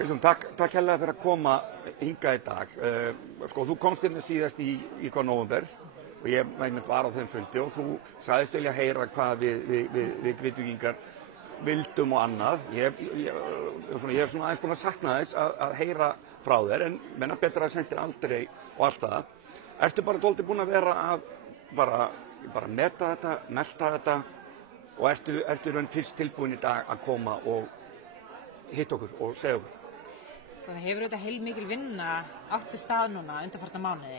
Kristján, takk hérlega fyrir að koma hingað í dag. Sko, þú komst inn síðast í hvað nóvember og ég einmitt var á þeim fundi og þú sagðist vilja heyra hvað við Grindvíkingar vildum og annað. Ég er svona aðeins búinn að sakna þess að heyra frá þér, en menna betra að sendir aldrei og allt það. Ertu bara dálítið búinn að vera að bara meta þetta, melta þetta og ertu raun fyrst tilbúin í dag að koma og hitta okkur og segja okkur? Það hefur auðvitað heilmikil vinna átt sér stað núna undanfarna mánuði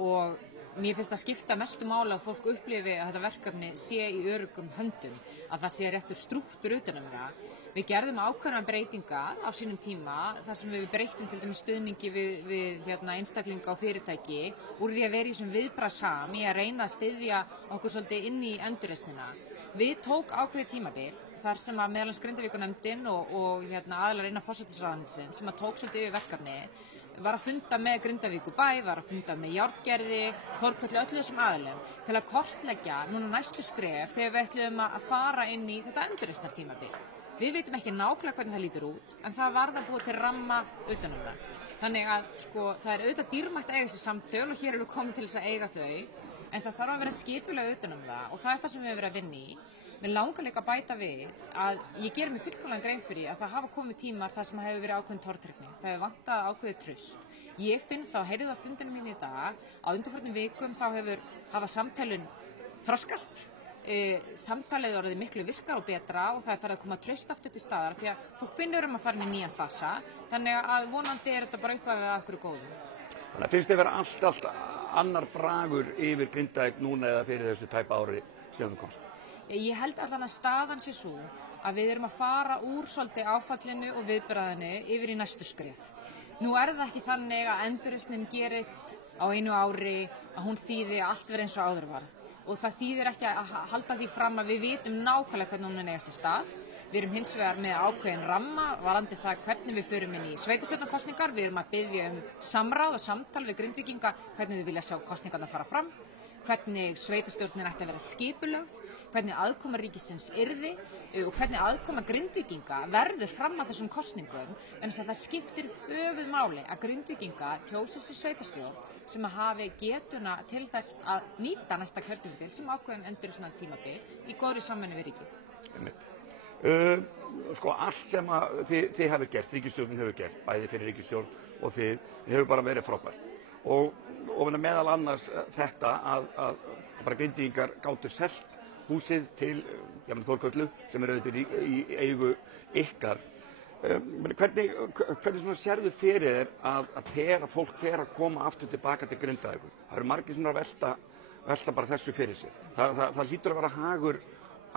og mér finnst að skipta mestu máli að fólk upplifi að þetta verkefni sé í öruggum höndum, að það sé réttur strúktur utan það. Við gerðum ákveðnar breytingar á sínum tíma þar sem við breyttum til dæmis stuðningi við einstaklinga og fyrirtæki úr því að vera í þessum viðbragðssam í að reyna að styðja okkur svolítið inn í endurreisnina. Við tók ákveðið tímabil þar sem að meðal annars Grindavíkurnefndin og aðilar innan forsætisráðuneytisins sem að tók svolítið yfir verkefni var að funda með Grindavíkurbæ, var að funda með Járngerði, Þórköllu, öllu þessum aðilum til að kortleggja núna næstu skref þegar við ætlum að fara inn í þetta endurreisnartímabil. Við veitum ekki nákvæmlega hvernig það lítur út, en það varð að búa til ramma utanum það. Þannig að það er auðvitað dýrmætt að eiga þessi samtöl og hér erum við komin til þess að eiga þau, en það þarf að vera skipulega utanum það og það er það sem við höfum verið að vinna í. Mér langar líka að bæta við að ég gerir mig fullkomlega grein fyrir að það hafa komið tímar þar sem hefur verið ákveðin tortryggni. Það hefur vantað ákveðið traust. Ég finn þá, heyrið á fundinum mín í dag, á undanfarnum vikum þá hafa samtölun þroskast. Samtalið orðið miklu virkar og betra og það er farið að koma traust aftur til staðar því að fólk finnur að fara inn í nýjan fasa. Þannig að vonandi er þetta bara upphafið af okkur góðu. Þannig að finnst þið vera allt annar bragur yfir Grindavík núna eða fyrir þessu tæpa ári sem þú komst? Ég held allan að staðan sé svo að við erum að fara úr svolítið áfallinu og viðbragðinu yfir í næstu skref. Nú er það ekki þannig að endurreisnin gerist á einu ári, að hún þýði að allt verði eins og áður var. Og það þýðir ekki að halda því fram að við vitum nákvæmlega hvernig hún eiga sér stað. Við erum hins vegar með ákveðin ramma varðandi það hvernig við förum inn í sveitarstjórnarkosningar. Við erum að biðja samráð og samtal við Grindvíkinga hvernig við vilja sjá kosningarnar fara fram, hvernig sveitarstjórnin ætti að vera skipulögð, hvernig aðkoma ríkisins yrði og hvernig aðkoma Grindvíkinga verður fram að þessum kosningum, en það skiptir höfuðmáli að Grindvíkinga kjósi sér sveitarstjórn sem að hafi getuna til þess að nýta næsta kjörtímabil sem ákveðin endurreisnartímabil í góðri samvinnu við ríkið. Sko allt sem að þið hefur gert, ríkisstjórnin hefur gert, bæði fyrir ríkisstjórn og þið hefur bara verið frábært. Og meðal annars þetta að bara Grindvíkingar gátu selt húsið til Þórköllu sem er auðvitað í eigu ykkar. Hvernig svona sérðu fyrir þér að þegar fólk fer að koma aftur tilbaka til Grindavíkur? Það eru margir sem eru að velta bara þessu fyrir sér. Það hlýtur að vera hagur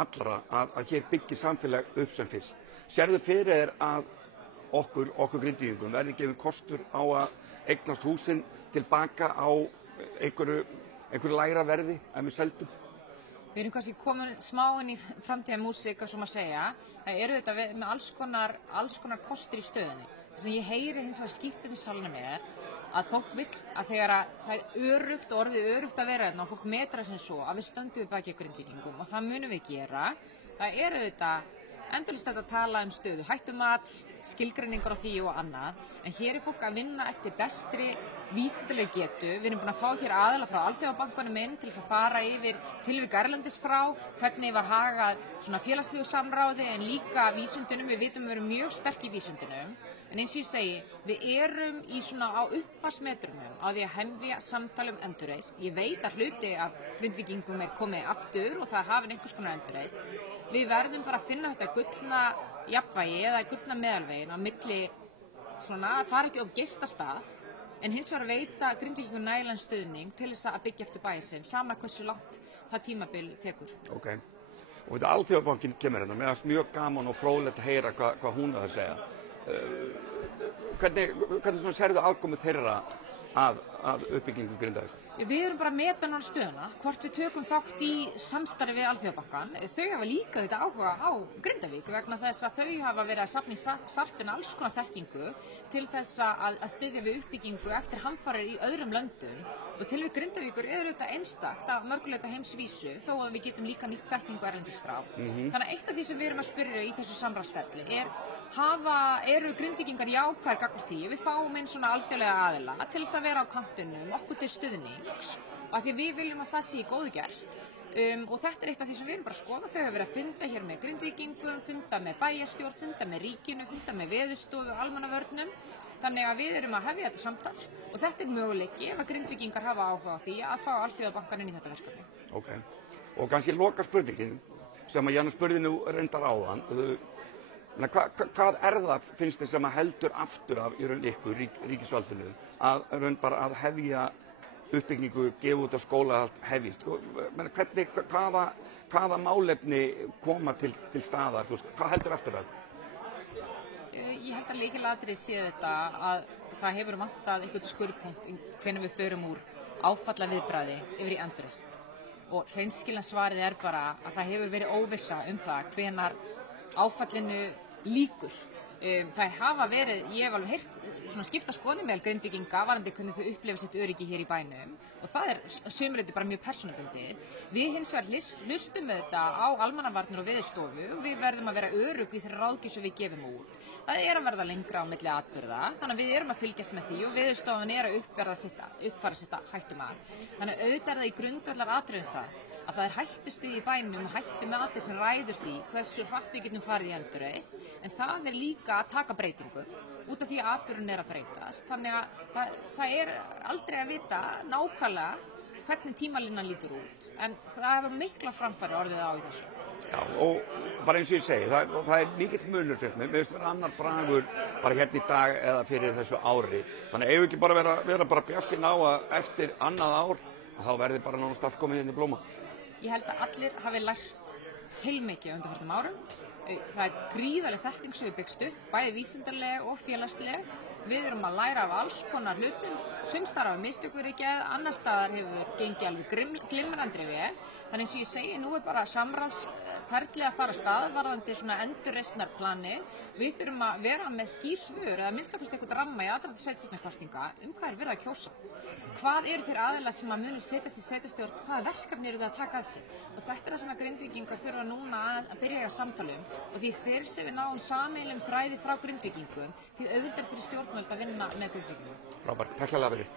allra að hér byggja samfélag upp sem fyrst. Sérðu fyrir þér að okkur Grindvíkingum verði gefinn kostur á að eignast húsin tilbaka á einhverju lægra verði en við seldum? Við erum kannski komin smá inn í framtíðarmúsík, svo maður segja. Það eru þetta með alls konar kostir í stöðunni. Það sem ég heyri hins vegar skýrt inn í salnum að fólk vill að þegar það er öruggt og orðið öruggt að vera þarna og fólk metra sem svo að við stöndum við baki Grindvíkingum og það munum við gera. Það eru þetta endalaust að tala stöðu hættumats, skilgreiningar á því og annað, en hér er fólk að vinna eftir bestri vísindalegu getu. Við erum búin að fá hér aðila frá Alþjóðabankanum inn til þess að fara yfir tilvik erlendis frá, hvernig var hagað svona félagslegu samráði en líka vísindunum. Við vitum við erum mjög sterk í vísindunum, en eins og ég segi, við erum í svona á upphafsmetrunum á því að hefja samtali endurreisn. Ég veit að hluti af Grindvíkingum er komið aftur og það er hafin einhvers konar endurreisn. Við verðum bara að finna þetta gullna jafnvægi eða gullna meðalvegin á milli svona að fara ekki of geistastað en hins vegar að veita Grindvíkingum nægilegan stuðning til þess að byggja eftir bæinn sinn, sama hversu langt það tímabil tekur. Ok, og þetta Alþjóðabankinn kemur hérna, mér finnst mjög gaman og fróðlegt að heyra hvað hún er að segja. Hvernig svona sérðu aðkomu þeirra að að uppbyggingu Grindavíkur? Við erum bara að meta núna stöðuna, hvort við tökum þátt í samstarfi við Alþjóðabankann. Þau hafa líka þetta áhuga á Grindavík vegna þess að þau hafa verið að safna í sarpinn alls konar þekkingu til þess að styðja við uppbyggingu eftir hamfarir í öðrum löndum og tilvik Grindavíkur er auðvitað einstakt að mörguleita heimsvísu þó að við getum líka nýtt þekkingu erlendis frá. Þannig að eitt af því sem við erum að spyrja í þessu samráðsferli eru Grindvíkingar jákvæðir gagnvart því? Við fáum inn svona alþjóðlega aðila til þess að vera á kantinum, okkur til stuðnings og af því við viljum að það sé í góðu gert. Og þetta er eitt af því sem við erum bara að skoða. Þau hafa verið að funda hér með Grindvíkingum, funda með bæjarstjórn, funda með ríkinu, funda með Veðurstofu, almannavörnum. Þannig að við erum að hefja þetta samtal og þetta er möguleiki ef að Grindvíkingar hafa áhuga á því að fá Alþjóðabankann inn í þetta verkefni. Ok, og kannski loka spurningin sem að Janus spurði nú reyndar áðan. Hvað það finnst þið sem að heldur aftur af í raun ykkur ríkisvaldinu að raun bara að hefja uppbyggingu, gefa út á skólahald hefjist? Hvaða málefni koma til staðar? Hvað heldur aftur af? Ég held að lykilatriði sé þetta að það hefur vantað einhvern skurðpunkt hvenær við förum úr áfallaviðbragði yfir í endurreisn. Og hreinskilnarsvarið er bara að það hefur verið óvissa það hvenær áfallinu lýkur. Það hafa verið, ég hef alveg heyrt svona skipta skoðanir með Grindvíkinga varðandi hvernig þau upplifa sitt öryggi hér í bænum og það er sumriti bara mjög persónubundið. Við hins vegar hlustum auðvitað á almannavarnir og Veðurstofu og við verðum að vera örugg í þeirri ráðgjöf sem við gefum út. Það er að verða lengra á milli atburða, þannig að við erum að fylgjast með því og Veðurstofan er að uppfæra sitt hættumat. Þannig að auðvitað er það í grundvallaratriðum að það er hættustig í bænum og hættumatið sem ræður því hversu hratt við getum farið í endurreisn, en það er líka að taka breytingum út af því að atburðurinn er að breytast. Þannig að það er aldrei að vita nákvæmlega hvernig tímalínan lítur út, en það hefur mikla framfæri orðið á í þessu. Já, og bara eins og ég segi, það er mikill munur fyrir mig. Mér finnst vera annar bragur bara hérna í dag eða fyrir þessu ári. Þannig eigum við ekki bara vera bara bjartsýn á að eftir annað ár að þá verði bara nánast allt komið inn í blóma. Ég held að allir hafi lært heilmikið á undanfarnum árum. Það er gríðarleg þekking sem við byggst upp, bæði vísindarleg og félagsleg. Við erum að læra af alls konar hlutum, sums staðar hafa mistök verið gerð, annars staðar hefur gengið alveg glimrandi vel. Þannig eins og ég segi, nú er bara samráðsferli að fara af stað varðandi svona endurreisnarplani. Við þurfum að vera með skýr svör eða minnst okkur eitthvað ramma í aðdraganda sveitarstjórnarkosninga hvað er verið að kjósa. Hvað eru þeir aðilar sem að munu setjast í sveitarstjórn, hvaða verkefni eru það að taka að sig? Og þetta er það sem að Grindvíkingar þurfa núna að byrja að samtala og því fyrr sem við náum sameiginlegum þræði frá Grindvíkingum, því auðveldar fyrir stjórnvöld að vinna með Grindvíkingum. Frábært, takk hérlega fyrir.